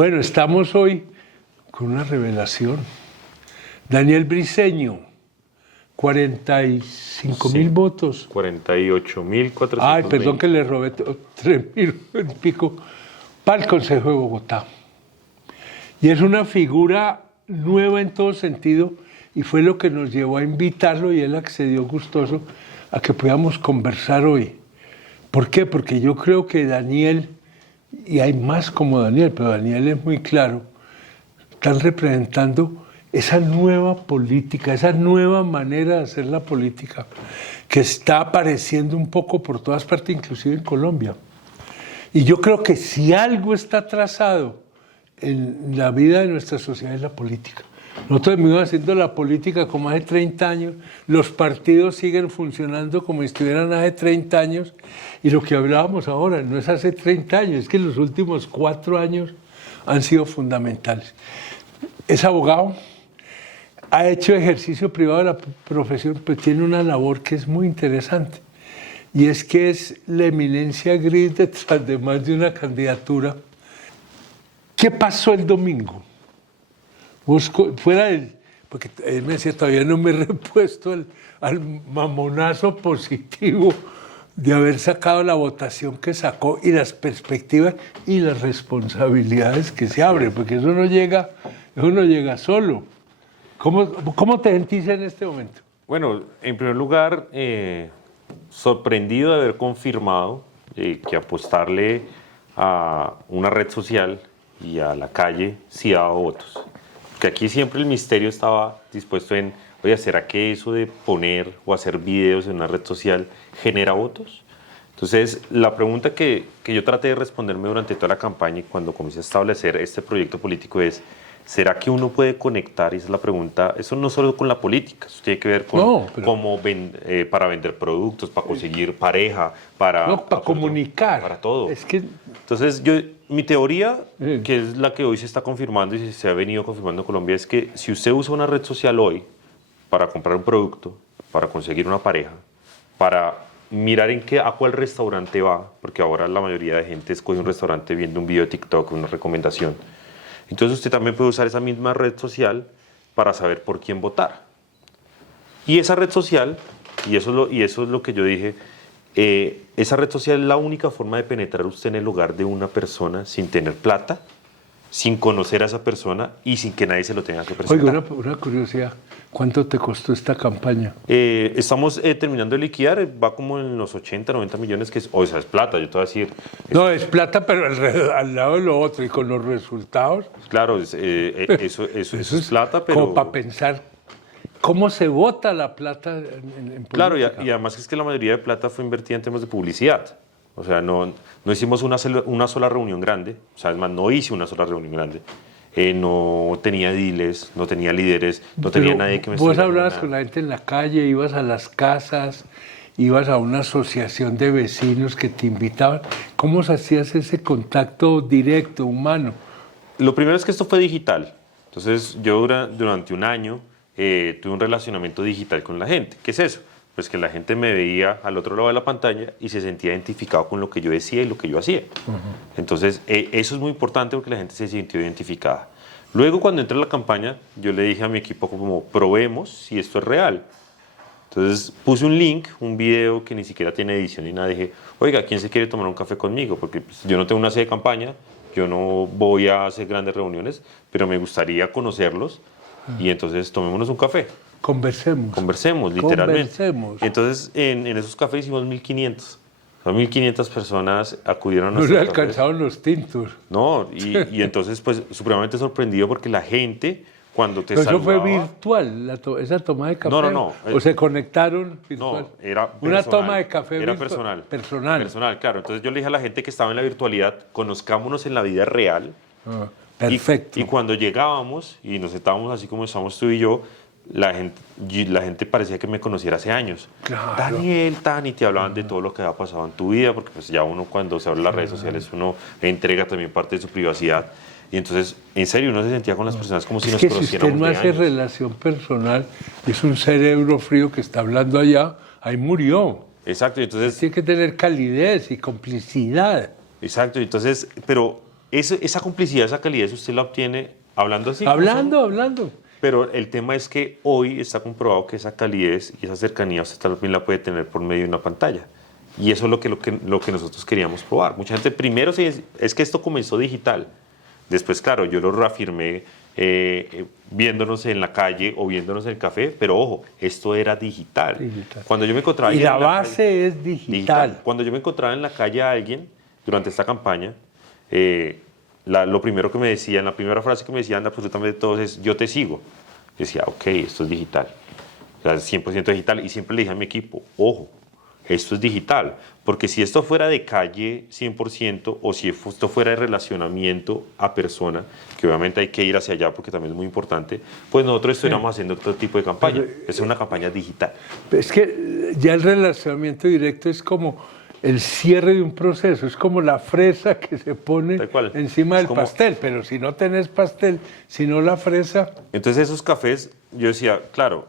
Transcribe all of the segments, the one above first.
Bueno, estamos hoy con una revelación. Daniel Briceño, 45.000 votos. 48.400. Ay, perdón que le robé 3.000 y pico para el Consejo de Bogotá. Y es una figura nueva en todo sentido y fue lo que nos llevó a invitarlo y él accedió gustoso a que podamos conversar hoy. ¿Por qué? Porque yo creo que Daniel, y hay más como Daniel, pero Daniel es muy claro, están representando esa nueva política, esa nueva manera de hacer la política que está apareciendo un poco por todas partes, inclusive en Colombia. Y yo creo que si algo está trazado en la vida de nuestra sociedad es la política. Nosotros venimos haciendo la política como hace 30 años, los partidos siguen funcionando como si estuvieran hace 30 años, y lo que hablábamos ahora no es hace 30 años, es que los últimos 4 años han sido fundamentales. Es abogado, ha hecho ejercicio privado de la profesión, pero tiene una labor que es muy interesante, y es que es la eminencia gris detrás de más de una candidatura. ¿Qué pasó el domingo? Fuera del, porque él me decía, todavía no me he repuesto al mamonazo positivo de haber sacado la votación que sacó y las perspectivas y las responsabilidades que se abren, porque eso no llega solo. ¿Cómo te sentís en este momento? Bueno, en primer lugar, sorprendido de haber confirmado que apostarle a una red social y a la calle sí daba votos. Porque aquí siempre el misterio estaba dispuesto en, oye, ¿será que eso de poner o hacer videos en una red social genera votos? Entonces, la pregunta que yo traté de responderme durante toda la campaña y cuando comencé a establecer este proyecto político es, ¿será que uno puede conectar? Y esa es la pregunta, eso no solo con la política, eso tiene que ver con para vender productos, para conseguir pareja, para comunicar. Para todo. Es que... Entonces, mi teoría, que es la que hoy se está confirmando y se ha venido confirmando en Colombia, es que si usted usa una red social hoy para comprar un producto, para conseguir una pareja, para mirar a cuál restaurante va, porque ahora la mayoría de gente escoge un restaurante viendo un video de TikTok, una recomendación. Entonces usted también puede usar esa misma red social para saber por quién votar. Y esa red social, y eso es lo que yo dije, esa red social es la única forma de penetrar usted en el hogar de una persona sin tener plata, sin conocer a esa persona y sin que nadie se lo tenga que presentar. Oiga, una curiosidad, ¿cuánto te costó esta campaña? Estamos terminando de liquidar, va como en los 80, 90 millones, que es plata, yo te voy a decir. No, es plata, pero al lado de lo otro, y con los resultados. Claro, eso es plata, pero... Como para pensar cómo se vota la plata en política. Claro, y además es que la mayoría de plata fue invertida en temas de publicidad. O sea, no hicimos una sola reunión grande, o sea, además no hice una sola reunión grande. No tenía diles, no tenía líderes, no tenía nadie que me estuviera. Vos hablabas con la gente en la calle, ibas a las casas, ibas a una asociación de vecinos que te invitaban. ¿Cómo hacías ese contacto directo, humano? Lo primero es que esto fue digital. Entonces, yo durante un año tuve un relacionamiento digital con la gente. ¿Qué es eso? Pues que la gente me veía al otro lado de la pantalla y se sentía identificado con lo que yo decía y lo que yo hacía. Entonces, eso es muy importante porque la gente se sintió identificada. Luego, cuando entré a la campaña, yo le dije a mi equipo como, probemos si esto es real. Entonces, puse un link, un video que ni siquiera tiene edición ni nada. Dije, oiga, ¿quién se quiere tomar un café conmigo? Porque pues, yo no tengo una sede de campaña, yo no voy a hacer grandes reuniones, pero me gustaría conocerlos y entonces tomémonos un café. Conversemos, literalmente. Conversemos. Entonces, en esos cafés hicimos 1.500. 1.500 personas acudieron a nuestros cafés. No le alcanzaron los tintos. No, y entonces, pues, supremamente sorprendido porque la gente, cuando te saludaba... ¿Eso fue virtual, esa toma de café? No. ¿O se conectaron virtual? No, era personal. Una toma de café era virtual. Personal, claro. Entonces yo le dije a la gente que estaba en la virtualidad, conozcámonos en la vida real. Perfecto. Y cuando llegábamos y nos estábamos así como estamos tú y yo, la gente parecía que me conociera hace años. Claro. Daniel, y te hablaban de todo lo que había pasado en tu vida, porque pues ya uno cuando se habla en las redes sociales uno entrega también parte de su privacidad. Y entonces, en serio, uno se sentía con las personas como si nos conociéramos de años. Si usted no hace relación personal, es un cerebro frío que está hablando allá, ahí murió. Exacto, entonces... Tiene que tener calidez y complicidad. Exacto, entonces, pero esa complicidad, esa calidez, usted la obtiene hablando así. Hablando. Pero el tema es que hoy está comprobado que esa calidez y esa cercanía usted también la puede tener por medio de una pantalla. Y eso es lo que nosotros queríamos probar. Mucha gente, primero, es que esto comenzó digital. Después, claro, yo lo reafirmé viéndonos en la calle o viéndonos en el café, pero ojo, esto era digital. Cuando yo me encontraba y la base es digital. Cuando yo me encontraba en la calle a alguien durante esta campaña, lo primero que me decían, la primera frase que me decían absolutamente todos es: yo te sigo. Yo decía, ok, esto es digital, o sea, 100% digital. Y siempre le dije a mi equipo, ojo, esto es digital, porque si esto fuera de calle 100% o si esto fuera de relacionamiento a persona, que obviamente hay que ir hacia allá porque también es muy importante, pues nosotros estuviéramos haciendo otro tipo de campaña. Es una campaña digital. Es que ya el relacionamiento directo es como el cierre de un proceso, es como la fresa que se pone encima del pastel, pero si no tenés pastel, si no la fresa... Entonces esos cafés, yo decía, claro,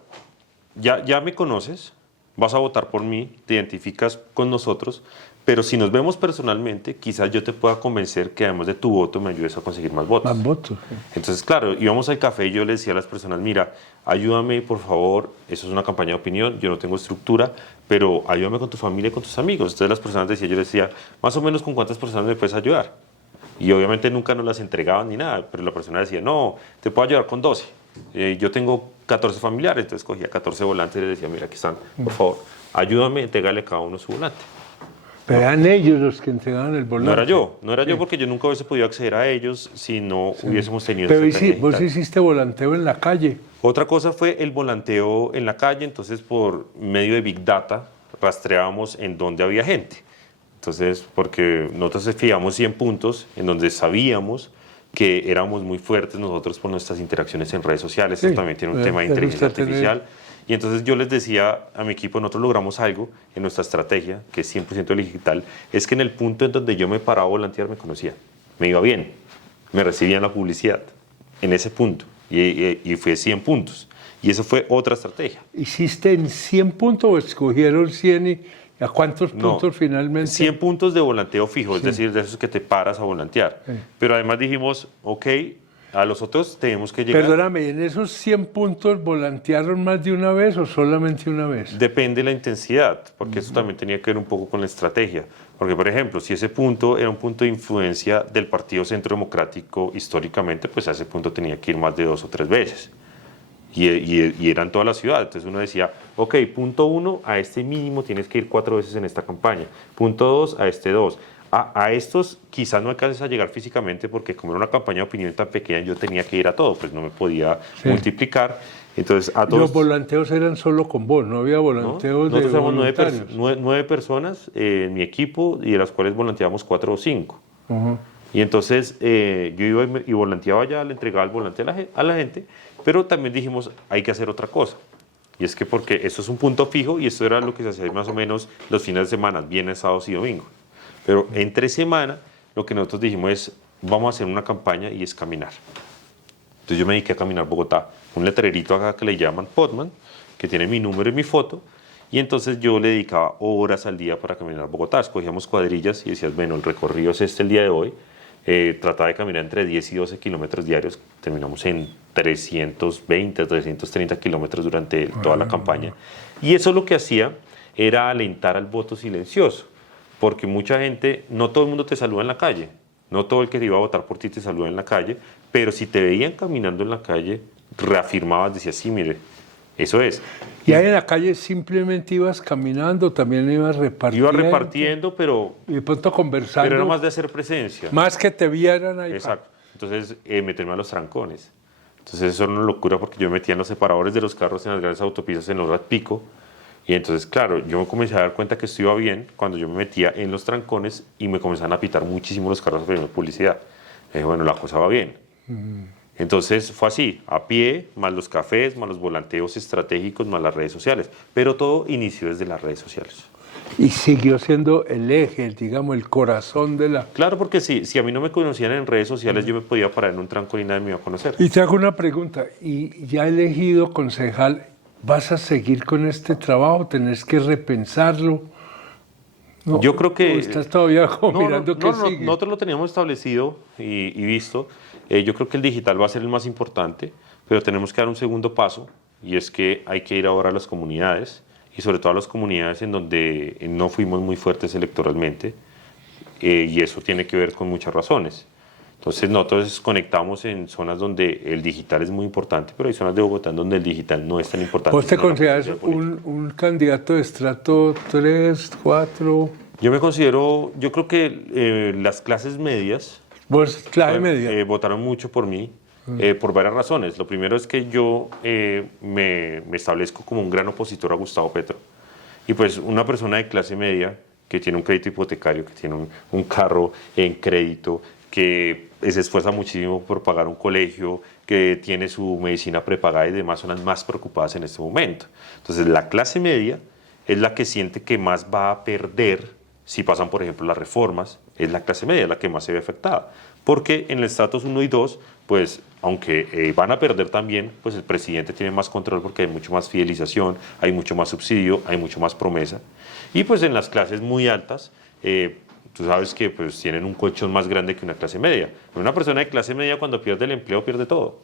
ya me conoces, vas a votar por mí, te identificas con nosotros, pero si nos vemos personalmente, quizás yo te pueda convencer que además de tu voto me ayudes a conseguir más votos. Más votos. Sí. Entonces, claro, íbamos al café y yo le decía a las personas, mira, ayúdame por favor, eso es una campaña de opinión, yo no tengo estructura, pero ayúdame con tu familia y con tus amigos. Entonces las personas decían, yo les decía, más o menos con cuántas personas me puedes ayudar. Y obviamente nunca nos las entregaban ni nada, pero la persona decía, no, te puedo ayudar con 12. Yo tengo 14 familiares, entonces cogía 14 volantes y les decía, mira, aquí están, por favor, ayúdame, entregale a cada uno su volante. Pero eran ellos los que entregaban el volante. No era yo porque yo nunca hubiese podido acceder a ellos si no hubiésemos tenido... Pero vos hiciste volanteo en la calle. Otra cosa fue el volanteo en la calle, entonces por medio de Big Data rastreábamos en dónde había gente. Entonces, porque nosotros fijamos 100 puntos en donde sabíamos que éramos muy fuertes nosotros por nuestras interacciones en redes sociales. Sí, esto también tiene un tema de inteligencia artificial. Y entonces yo les decía a mi equipo, nosotros logramos algo en nuestra estrategia, que es 100% digital, es que en el punto en donde yo me paraba a volantear me conocían, me iba bien, me recibían la publicidad, en ese punto, y fue 100 puntos. Y eso fue otra estrategia. ¿Hiciste en 100 puntos o escogieron 100 y a cuántos puntos finalmente? 100 puntos de volanteo fijo, es decir, de esos que te paras a volantear. Sí. Pero además dijimos, ok, a los otros tenemos que llegar... Perdóname, ¿en esos 100 puntos volantearon más de una vez o solamente una vez? Depende de la intensidad, porque eso también tenía que ver un poco con la estrategia. Porque, por ejemplo, si ese punto era un punto de influencia del Partido Centro Democrático históricamente, pues a ese punto tenía que ir más de 2 o 3 veces. Y era en toda la ciudad. Entonces uno decía, ok, punto 1, a este mínimo tienes que ir 4 veces en esta campaña. Punto 2, a este 2. A estos quizás no alcances a llegar físicamente porque como era una campaña de opinión tan pequeña yo tenía que ir a todo, pues no me podía multiplicar. Entonces, a todos, los volanteos eran solo con vos, no había volanteos de voluntarios. 9 personas en mi equipo y de las cuales volanteábamos 4 o 5. Y entonces yo iba y volanteaba allá, le entregaba el volante a la gente, pero también dijimos hay que hacer otra cosa. Y es que porque esto es un punto fijo y esto era lo que se hacía más o menos los fines de semana, viernes, sábados y domingos. Pero entre semana lo que nosotros dijimos es, vamos a hacer una campaña y es caminar. Entonces yo me dediqué a caminar Bogotá, un letrerito acá que le llaman Podman, que tiene mi número y mi foto, y entonces yo le dedicaba horas al día para caminar Bogotá. Escogíamos cuadrillas y decías, bueno, el recorrido es este el día de hoy. Trataba de caminar entre 10 y 12 kilómetros diarios, terminamos en 320, 330 kilómetros durante toda la campaña. Y eso lo que hacía era alentar al voto silencioso. Porque mucha gente, no todo el mundo te saluda en la calle, no todo el que te iba a votar por ti te saluda en la calle, pero si te veían caminando en la calle, reafirmabas, decías, sí, mire, eso es. Y ahí en la calle simplemente ibas caminando, también ibas repartiendo. Iba repartiendo, pero... Y de pronto conversando. Pero era más de hacer presencia. Más que te vieran ahí. Exacto. Entonces, meterme a los trancones. Entonces, eso era una locura porque yo me metía en los separadores de los carros en las grandes autopistas en horas pico. Y entonces, claro, yo me comencé a dar cuenta que esto iba bien cuando yo me metía en los trancones y me comenzaban a pitar muchísimo los carros de publicidad. Bueno, la cosa va bien. Entonces fue así, a pie, más los cafés, más los volanteos estratégicos, más las redes sociales. Pero todo inició desde las redes sociales. Y siguió siendo el eje, digamos, el corazón de la... Claro, porque si a mí no me conocían en redes sociales, yo me podía parar en un trancón y nadie me iba a conocer. Y te hago una pregunta, y ya elegido concejal, ¿vas a seguir con este trabajo? ¿Tenés que repensarlo? No, Yo creo que... estás todavía como No, mirando qué sigue. nosotros lo teníamos establecido y visto. Yo creo que el digital va a ser el más importante, pero tenemos que dar un segundo paso, y es que hay que ir ahora a las comunidades, y sobre todo a las comunidades en donde no fuimos muy fuertes electoralmente, y eso tiene que ver con muchas razones. Entonces nosotros conectamos en zonas donde el digital es muy importante, pero hay zonas de Bogotá en donde el digital no es tan importante. ¿Vos te sino la consideras presencia política. un candidato de estrato 3, 4? Yo me considero, yo creo que las clases medias ¿Vos clase media? votaron mucho por mí por varias razones. Lo primero es que yo me establezco como un gran opositor a Gustavo Petro. Y pues una persona de clase media que tiene un crédito hipotecario, que tiene un carro en crédito, que se esfuerza muchísimo por pagar un colegio, que tiene su medicina prepagada y demás, son las más preocupadas en este momento. Entonces la clase media es la que siente que más va a perder si pasan, por ejemplo, las reformas. Es la clase media la que más se ve afectada. Porque en el estatus 1 y 2, pues, aunque van a perder también, pues el presidente tiene más control porque hay mucho más fidelización, hay mucho más subsidio, hay mucho más promesa. Y pues en las clases muy altas, tú sabes que pues tienen un colchón más grande que una clase media. Pero una persona de clase media cuando pierde el empleo pierde todo.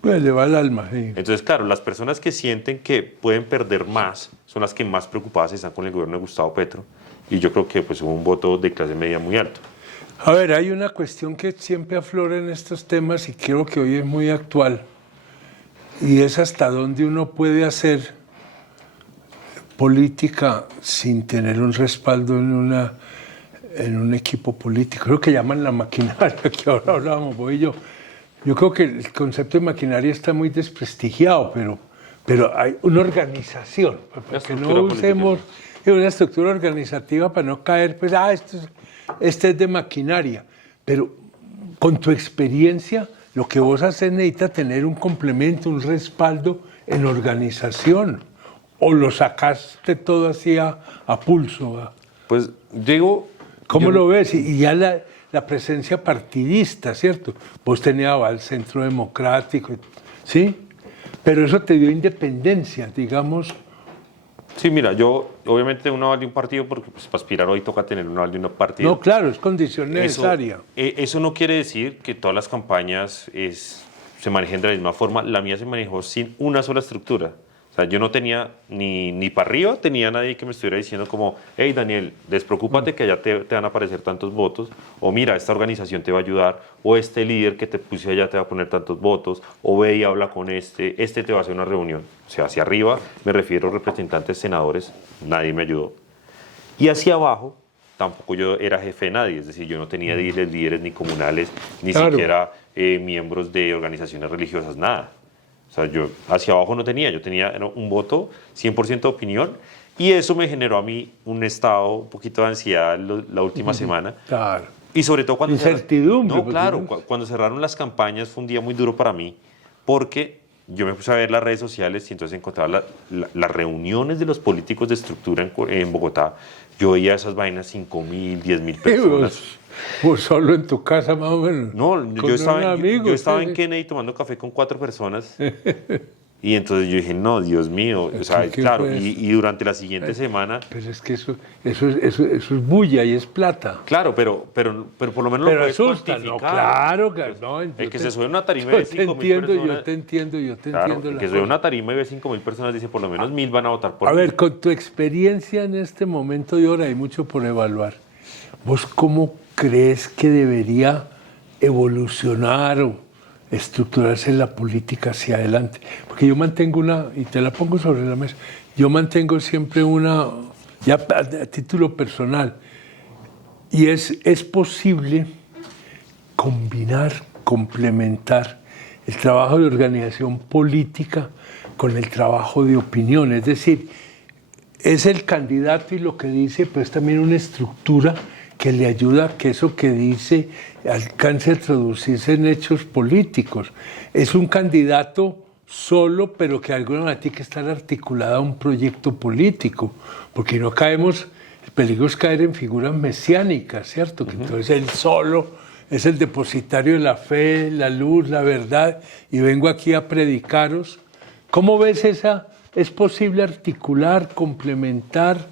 Pues le va el alma, sí. Entonces, claro, las personas que sienten que pueden perder más son las que más preocupadas están con el gobierno de Gustavo Petro. Y yo creo que pues hubo un voto de clase media muy alto. A ver, hay una cuestión que siempre aflora en estos temas y creo que hoy es muy actual, y es hasta dónde uno puede hacer política sin tener un respaldo en un equipo político. Creo que llaman la maquinaria, que ahora hablábamos vos y yo. Yo creo que el concepto de maquinaria está muy desprestigiado, pero hay una organización, para que no usemos una estructura organizativa para no caer, pues, este es de maquinaria. Pero con tu experiencia, lo que vos haces necesita tener un complemento, un respaldo en organización. ¿O lo sacaste todo así a pulso? Pues digo... ¿Cómo lo ves? Y ya la presencia partidista, ¿cierto? Vos tenías al Centro Democrático, ¿sí? Pero eso te dio independencia, digamos. Sí, mira, yo obviamente un aval de un partido, porque pues, para aspirar hoy toca tener un aval de un partido. No, claro, es condición necesaria. Eso no quiere decir que todas las campañas se manejen de la misma forma. La mía se manejó sin una sola estructura. O sea, yo no tenía ni para arriba, tenía nadie que me estuviera diciendo como, hey Daniel, despreocúpate que allá te van a aparecer tantos votos, o mira, esta organización te va a ayudar, o este líder que te puse allá te va a poner tantos votos, o ve y habla con este te va a hacer una reunión. O sea, hacia arriba me refiero a representantes, senadores, nadie me ayudó. Y hacia abajo, tampoco yo era jefe de nadie, es decir, yo no tenía líderes ni comunales, ni siquiera miembros de organizaciones religiosas, nada. O sea, yo hacia abajo no tenía, yo tenía un voto 100% de opinión, y eso me generó a mí un estado, un poquito de ansiedad la última semana. Claro. Y sobre todo cuando... Incertidumbre. No, claro, cuando cerraron las campañas fue un día muy duro para mí, porque yo me puse a ver las redes sociales y entonces encontraba las reuniones de los políticos de estructura en Bogotá. Yo veía esas vainas, 5.000, 10.000 personas. Pues solo en tu casa más o menos. No, yo estaba en Kennedy tomando café con 4 personas. Y entonces yo dije, no, Dios mío. O sea, claro, y durante la siguiente semana... Pero es que eso es bulla y es plata. Claro, pero por lo menos pero lo puedes asusta, cuantificar. No, claro que no. El que se sube a una tarima y ve 5.000 personas... Yo te entiendo. El que se sube a una tarima y ve 5.000 personas dice, por lo menos 1.000 van a votar por mí. A ver, con tu experiencia en este momento de ahora hay mucho por evaluar. ¿Vos cómo crees que debería evolucionar o estructurarse la política hacia adelante? Porque yo mantengo y te la pongo sobre la mesa, yo mantengo siempre ya a título personal, y es posible combinar, complementar el trabajo de organización política con el trabajo de opinión, es decir, es el candidato y lo que dice, pero es también una estructura que le ayuda a que eso que dice alcance a traducirse en hechos políticos. Es un candidato solo, pero que de alguna manera tiene que estar articulado a un proyecto político, porque no caemos, el peligro es caer en figuras mesiánicas, ¿cierto? Que entonces él solo es el depositario de la fe, la luz, la verdad, y vengo aquí a predicaros. ¿Cómo ves esa? ¿Es posible articular, complementar?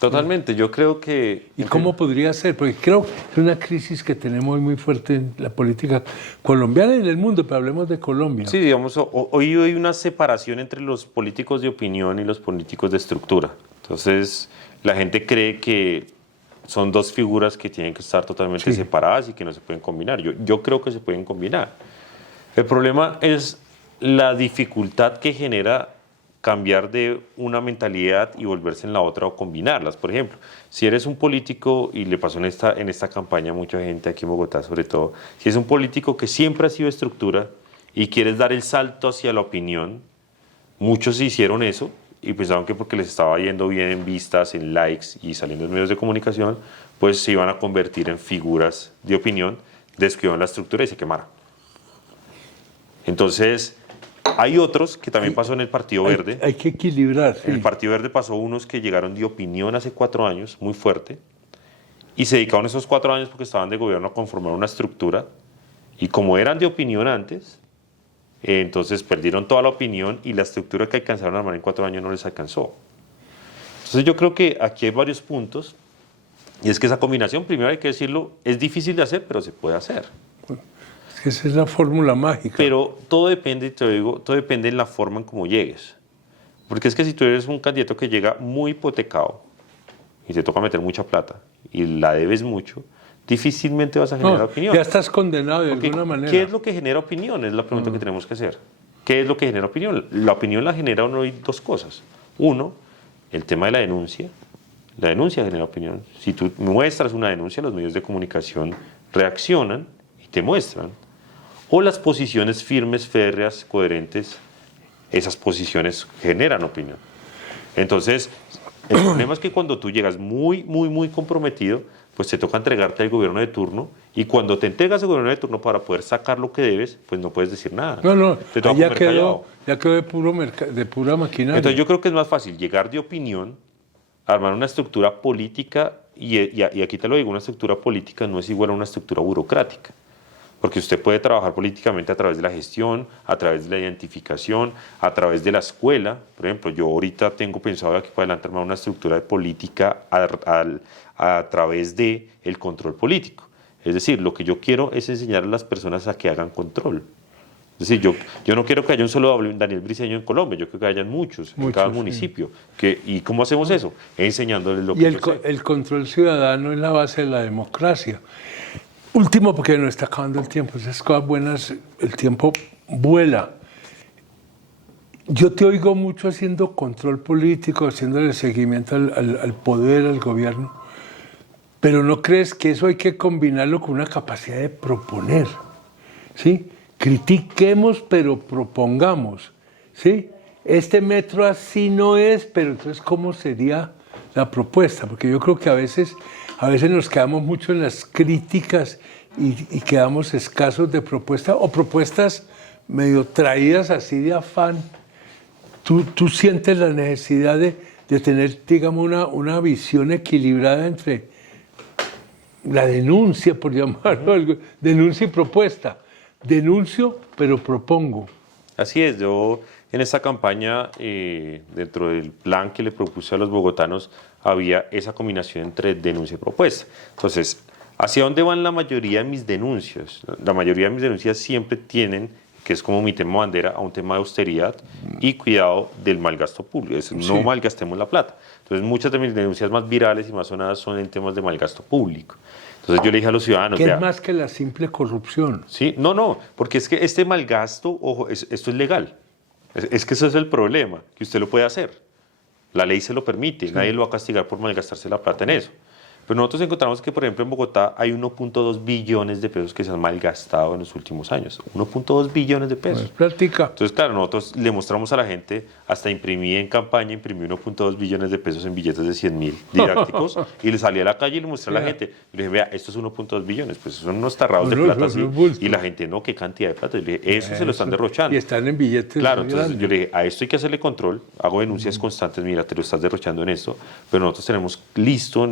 Totalmente, yo creo que... ¿Y cómo podría ser? Porque creo que es una crisis que tenemos muy fuerte en la política colombiana y en el mundo, pero hablemos de Colombia. Sí, digamos, hoy hay una separación entre los políticos de opinión y los políticos de estructura. Entonces, la gente cree que son dos figuras que tienen que estar totalmente separadas y que no se pueden combinar. Yo creo que se pueden combinar. El problema es la dificultad que genera cambiar de una mentalidad y volverse en la otra o combinarlas. Por ejemplo, si eres un político, y le pasó en esta campaña a mucha gente aquí en Bogotá sobre todo, si es un político que siempre ha sido estructura y quieres dar el salto hacia la opinión, muchos hicieron eso y pensaban que porque les estaba yendo bien en vistas, en likes y saliendo en medios de comunicación, pues se iban a convertir en figuras de opinión, descuidaron la estructura y se quemaron. Entonces, hay otros que también pasó en el Partido Verde. Hay que equilibrar. En el Partido Verde pasó unos que llegaron de opinión hace 4 años, muy fuerte, y se dedicaron esos 4 años porque estaban de gobierno a conformar una estructura, y como eran de opinión antes, entonces perdieron toda la opinión y la estructura que alcanzaron a armar en 4 años no les alcanzó. Entonces yo creo que aquí hay varios puntos, y es que esa combinación, primero hay que decirlo, es difícil de hacer, pero se puede hacer. Esa es la fórmula mágica. Pero todo depende, te digo, todo depende en la forma en cómo llegues. Porque es que si tú eres un candidato que llega muy hipotecado y te toca meter mucha plata y la debes mucho, difícilmente vas a generar opinión. Ya estás condenado de Porque, alguna manera. ¿qué es lo que genera opinión? Es la pregunta que tenemos que hacer. ¿Qué es lo que genera opinión? La opinión la genera dos cosas. Uno, el tema de la denuncia. La denuncia genera opinión. Si tú muestras una denuncia, los medios de comunicación reaccionan y te muestran. O las posiciones firmes, férreas, coherentes, esas posiciones generan opinión. Entonces, el problema es que cuando tú llegas muy, muy, muy comprometido, pues te toca entregarte al gobierno de turno, y cuando te entregas al gobierno de turno para poder sacar lo que debes, pues no puedes decir nada. No, te toca ya quedó de pura maquinaria. Entonces yo creo que es más fácil llegar de opinión, armar una estructura política, y aquí te lo digo, una estructura política no es igual a una estructura burocrática. Porque usted puede trabajar políticamente a través de la gestión, a través de la identificación, a través de la escuela. Por ejemplo, yo ahorita tengo pensado de aquí para adelante armar una estructura de política a través del control político. Es decir, lo que yo quiero es enseñar a las personas a que hagan control. Es decir, yo no quiero que haya un solo Daniel Briceño en Colombia, yo creo que hayan muchos en cada municipio. ¿Y cómo hacemos eso? Enseñándoles lo que yo sé. El control ciudadano es la base de la democracia. Último, porque nos está acabando el tiempo, esas cosas buenas, el tiempo vuela. Yo te oigo mucho haciendo control político, haciéndole seguimiento al poder, al gobierno, pero ¿no crees que eso hay que combinarlo con una capacidad de proponer? ¿Sí? Critiquemos, pero propongamos. ¿Sí? Este metro así no es, pero entonces ¿cómo sería la propuesta? Porque yo creo que a veces nos quedamos mucho en las críticas y quedamos escasos de propuestas o propuestas medio traídas así de afán. Tú sientes la necesidad de tener, digamos, una visión equilibrada entre la denuncia, por llamarlo algo, denuncia y propuesta. Denuncio, pero propongo. Así es, yo en esta campaña, dentro del plan que le propuse a los bogotanos, había esa combinación entre denuncia y propuesta. Entonces, ¿hacia dónde van la mayoría de mis denuncias? La mayoría de mis denuncias siempre tienen, que es como mi tema bandera, a un tema de austeridad y cuidado del mal gasto público. Es decir, no malgastemos la plata. Entonces, muchas de mis denuncias más virales y más sonadas son en temas de mal gasto público. Entonces yo le dije a los ciudadanos... ¿Qué es más que la simple corrupción? Sí, no, porque es que este mal gasto, ojo, esto es legal. Es que eso es el problema, que usted lo puede hacer. La ley se lo permite, nadie lo va a castigar por malgastarse la plata en eso. Pero nosotros encontramos que, por ejemplo, en Bogotá hay 1.2 billones de pesos que se han malgastado en los últimos años. 1.2 billones de pesos. Práctica. Entonces, claro, nosotros le mostramos a la gente, hasta imprimí en campaña, imprimí 1.2 billones de pesos en billetes de 100.000 didácticos y le salí a la calle y le mostré a la gente. Y le dije, vea, esto es 1.2 billones, pues son unos tarrados de plata así. Y la gente, no, qué cantidad de plata. Y le dije, eso se lo están derrochando. Y están en billetes. Claro, entonces yo le dije, a esto hay que hacerle control, hago denuncias constantes, mira, te lo estás derrochando en esto, pero nosotros tenemos listo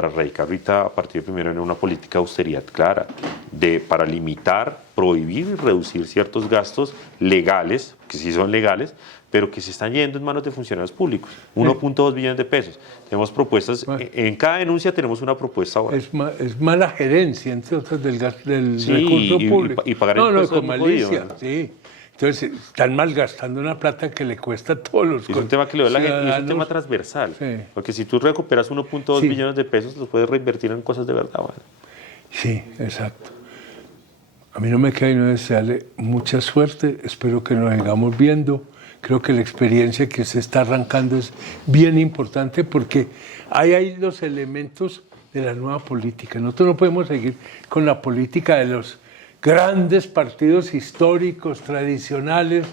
para erradicar ahorita a partir de 1 de enero una política de austeridad clara, para limitar, prohibir y reducir ciertos gastos legales, que sí son legales, pero que se están yendo en manos de funcionarios públicos. 1.2 billones de pesos. Tenemos propuestas, en cada denuncia tenemos una propuesta ahora. Es mala gerencia, entre otras, del Sí, recurso público. Y pagar no, impuestos con es muy malicia, jodido, sí. Entonces, están malgastando una plata que le cuesta a todos los es un tema que le doy a la gente y es un ciudadanos. tema transversal. Sí. Porque si tú recuperas 1.2 Sí. billones de pesos, los puedes reinvertir en cosas de verdad. Bueno. Sí, exacto. A mí no me queda sino desearle mucha suerte. Espero que nos sigamos viendo. Creo que la experiencia que se está arrancando es bien importante porque hay los elementos de la nueva política. Nosotros no podemos seguir con la política de los grandes partidos históricos, tradicionales,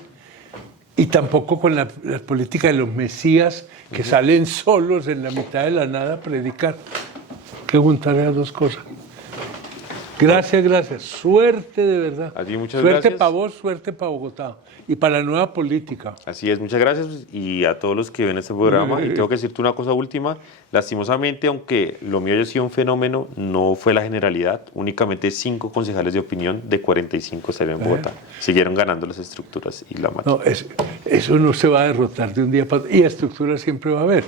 y tampoco con la política de los mesías que salen solos en la mitad de la nada a predicar. Hay que juntar las dos cosas. Gracias, gracias. Suerte de verdad. A ti muchas suerte gracias. para vos, suerte para Bogotá y para la nueva política. Así es, muchas gracias y a todos los que ven este programa. Y tengo que decirte una cosa última. Lastimosamente, aunque lo mío haya sido un fenómeno, no fue la generalidad. Únicamente 5 concejales de opinión de 45 salieron en Bogotá. Siguieron ganando las estructuras y la máquina. No, eso no se va a derrotar de un día para otro. Y estructura siempre va a haber.